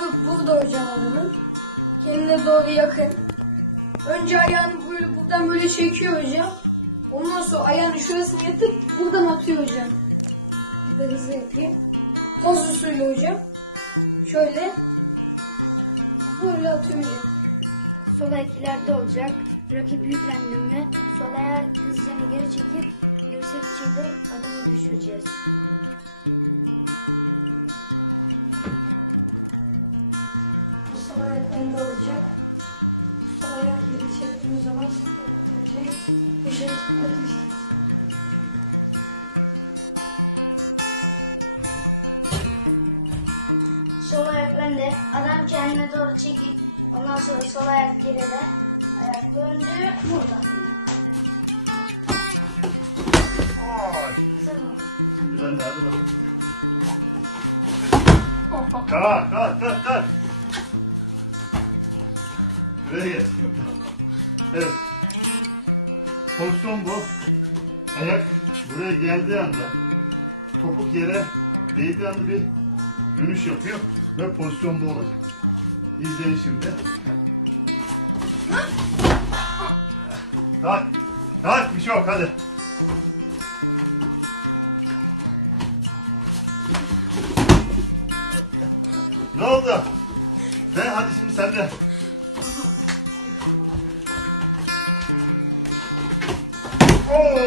bu- burada hocam adamın. Kendine doğru yakın. Önce ayağını böyle buradan böyle çekiyor hocam. Ondan sonra ayağını şurasına yatıp buradan atıyor hocam. Bir de hızlı yapayım. Toz usulü hocam. Şöyle. Böyle atıyor hocam. Sol ayak ileride olacak. Rakip yüklendi mi sol ayağı hızlıca geri çekip yüksekçeyle adamı düşüreceğiz. Önde olacak. Sol ayak geri çektiğimiz zaman önce dışarı atacağız. Sol ayak önde. Adam kendine doğru çekip ondan sonra sol ayak geride. Ayak döndü. Burada. Ay. Kalk kalk kalk kalk. Evet. Pozisyon bu. Ayak buraya geldiği anda topuk yere değdiği anda bir dönüş yapıyor ve pozisyon bu olacak. İzleyin şimdi. Kalk. Kalk bir şey yok hadi. Ne oldu? Ne? Hadi şimdi sen de Oh!